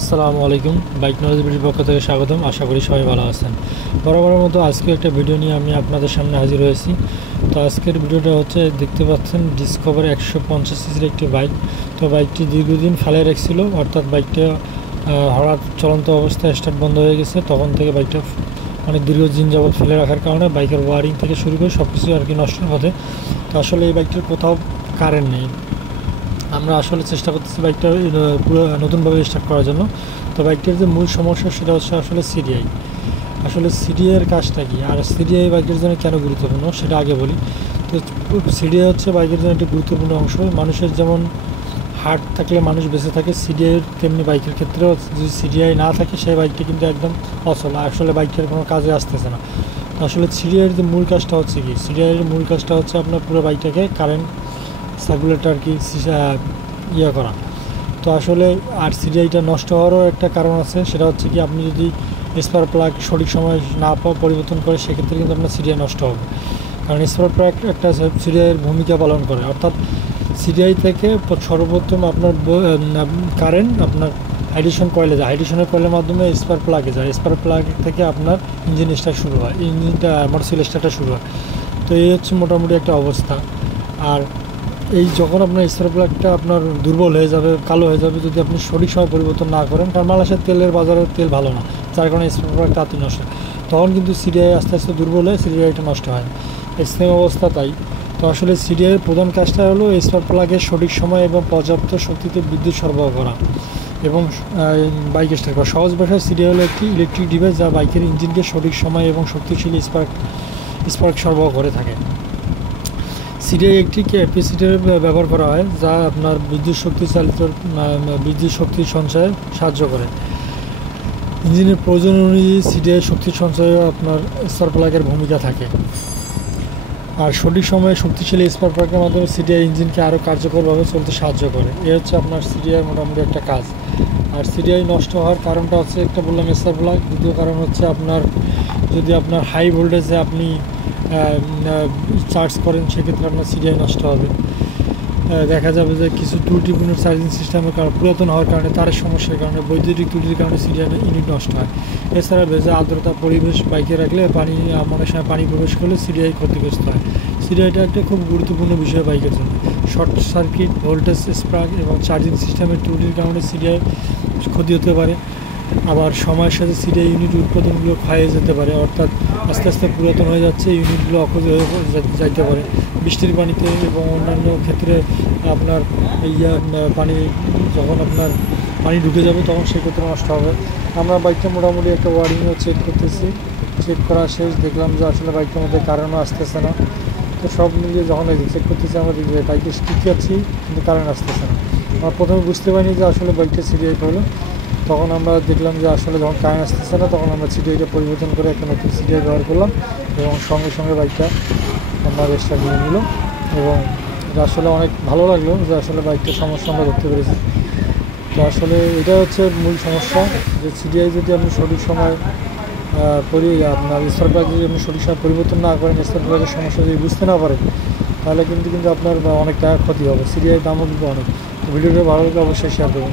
আসসালামু আলাইকুম। Bike knowledge ভিডিওর পক্ষ থেকে স্বাগতম। আশা করি সবাই ভালো আছেন। বরাবরের মতো আজকে একটা ভিডিও নিয়ে আমি আপনাদের সামনে হাজির হয়েছি। তো আজকের ভিডিওটা হচ্ছে, দেখতে পাচ্ছেন ডিসকভার 150 সিসির একটি বাইক। তো বাইকটি দীর্ঘদিন ফেলে রাখছিল, অর্থাৎ বাইকটা হঠাৎ চলন্ত অবস্থায় স্টার্ট বন্ধ হয়ে গেছে। তখন থেকে বাইকটা অনেক দীর্ঘদিন যাবৎ ফেলে রাখার কারণে বাইকের ওয়ারিং থেকে শুরু করে সব কিছু আর কি নষ্টের পথে। তো আসলে এই বাইকটির কোথাও কারেন্ট নেই। আমরা আসলে চেষ্টা করতেছি বাইকটা পুরো নতুনভাবে স্টার্ট করার জন্য। তো বাইকটির যে মূল সমস্যা সেটা হচ্ছে আসলে সিডিআই। আসলে সিডিআইয়ের কাজটা কি, আর সিডিআই বাইকের জন্য কেন গুরুত্বপূর্ণ সেটা আগে বলি। তো সিডিআই হচ্ছে বাইকের জন্য একটি গুরুত্বপূর্ণ অংশ। মানুষের যেমন হার্ট থাকলে মানুষ বেঁচে থাকে, সিডিআইয়ের তেমনি বাইকের ক্ষেত্রেও যদি সিডিআই না থাকে সেই বাইকটি কিন্তু একদম অচল, আসলে বাইকের কোনো কাজে আসতেছে না। আসলে সিডিআইয়ের যে মূল কাজটা হচ্ছে কি, সিডিআইয়ের মূল কাজটা হচ্ছে আপনার পুরো বাইকটাকে কারেন্ট সার্কুলেটর কি করা। তো আসলে আর সিডিআইটা নষ্ট হওয়ারও একটা কারণ আছে, সেটা হচ্ছে কি আপনি যদি স্পার্ক প্লাগ সঠিক সময় না পরিবর্তন করে সেক্ষেত্রে কিন্তু আপনার সিডিআই নষ্ট হবে। কারণ স্পার্ক প্লাগ একটা সিডিআইয়ের ভূমিকা পালন করে, অর্থাৎ সিডিআই থেকে সর্বপ্রথম আপনার কারেন্ট আপনার হাইড্রেশন কয়েলে যায়, হাইড্রেশনের কয়েলের মাধ্যমে স্পার্ক প্লাগে যায়, স্পার্ক প্লাগ থেকে আপনার ইঞ্জিন স্টার্ট শুরু হয়, ইঞ্জিনটা মোটরসাইকেল স্টার্টটা শুরু হয়। তো এই হচ্ছে মোটামুটি একটা অবস্থা। আর এই যখন আপনার স্পার্ক প্লাগটা আপনার দুর্বল হয়ে যাবে, কালো হয়ে যাবে, যদি আপনি সঠিক সময় পরিবর্তন না করেন, কারণ বাংলাদেশের তেলের বাজারের তেল ভালো না, যার কারণে স্পার্ক প্লাগ তাড়াতাড়ি নষ্ট হয়, তখন কিন্তু সিডিআই আস্তে আস্তে দুর্বল হয়ে সিডিআইটা নষ্ট হয়। সেম অবস্থা তাই। তো আসলে সিডিআইয়ের প্রধান কাজটা হলো স্পার্ক প্লাগের সঠিক সময় এবং পর্যাপ্ত শক্তিতে বিদ্যুৎ সরবরাহ করা এবং বাইক স্টার্ট করা। সহজ ভাষায় সিডিআই হলো একটি ইলেকট্রিক ডিভাইস যা বাইকের ইঞ্জিনকে সঠিক সময় এবং শক্তিশালী স্পার্ক সরবরাহ করে থাকে। সিডিআই একটি ক্যাপাসিটর ব্যবহার করা হয়, যা আপনার বিদ্যুৎ শক্তি সঞ্চয়ে সাহায্য করে। ইঞ্জিনের প্রয়োজন অনুযায়ী সিডিআই শক্তি সঞ্চয়ে আপনার স্পার্ক প্লাগের ভূমিকা থাকে। আর সঠিক সময়ে শক্তিশালী স্পার্ক প্লাগের মাধ্যমে সিডিআই ইঞ্জিনকে আরও কার্যকরভাবে চলতে সাহায্য করে। এ হচ্ছে আপনার সিডিআই মোটামুটি একটা কাজ। আর সিডিআই নষ্ট হওয়ার কারণটা হচ্ছে, একটা বললাম স্পার্ক প্লাগ, দ্বিতীয় কারণ হচ্ছে আপনার যদি আপনার হাই ভোল্টেজে আপনি চার্জ করেন সেক্ষেত্রে আপনার সিডিআই নষ্ট হবে। দেখা যাবে যে কিছু ত্রুটিপূর্ণ চার্জিং সিস্টেমের কারণে, পুরাতন হওয়ার কারণে, তারের সমস্যার কারণে, বৈদ্যুতিক ত্রুটির কারণে সিডিআই ইউনিট নষ্ট হয়। এছাড়া ভেজা আর্দ্রতা পরিবেশ বাইকে রাখলে অনেক সময় পানি প্রবেশ করলে সিডিআই ক্ষতিগ্রস্ত হয়। সিডিআইটা একটা খুব গুরুত্বপূর্ণ বিষয় বাইকের জন্য। শর্ট সার্কিট, ভোল্টেজ স্পার্ক এবং চার্জিং সিস্টেমের ত্রুটির কারণে সিডিআই ক্ষতি হতে পারে। আবার সময়ের সাথে সিডিআই ইউনিট উৎপাদনগুলো ক্ষয়ে যেতে পারে, অর্থাৎ আস্তে আস্তে পুরাতন হয়ে যাচ্ছে, ইউনিটগুলো অক্ষত হয়ে যাইতে পারে। বৃষ্টির পানিতে এবং অন্যান্য ক্ষেত্রে আপনার পানি, যখন আপনার পানি ঢুকে যাবে তখন সেক্ষেত্রে নষ্ট হবে। আমরা বাইকটা মোটামুটি একটা ওয়ারিংও চেক করতেছি, চেক করা শেষ, দেখলাম যে আসলে বাইকটার মধ্যে কারেন্টও আসতেছে না। তো সব মিলিয়ে যখন চেক করতেছি আমরা বাইকে ঠিকই আছি, কিন্তু কারেন্ট আসতেছে না। আমরা প্রথমে বুঝতে পারিনি যে আসলে বাইকটা সিডিআই হলো। তখন আমরা দেখলাম যে আসলে যখন কারেন্ট আসতেছে না, তখন আমরা সিডিআইটা পরিবর্তন করে একটা নতুন সিডিআই ব্যবহার করলাম এবং সঙ্গে সঙ্গে বাইকটা আমরা স্টার্ট নিয়ে নিল। এবং আসলে অনেক ভালো লাগলো যে আসলে বাইকটার সমস্যা আমরা ধরতে পেরেছি। তো আসলে এটা হচ্ছে মূল সমস্যা, যে সিডিআই যদি আপনি সঠিক সময় আপনার স্পার্ক প্লাগ যদি আপনি সঠিক সময় পরিবর্তন না করেন, স্পার্ক প্লাগের সমস্যা যদি বুঝতে না পারেন, তাহলে কিন্তু আপনার অনেক টাকা ক্ষতি হবে। সিডিআই দামও কিন্তু অনেক। ভিডিওটা ভালো লাগলে অবশ্যই শেয়ার করবেন।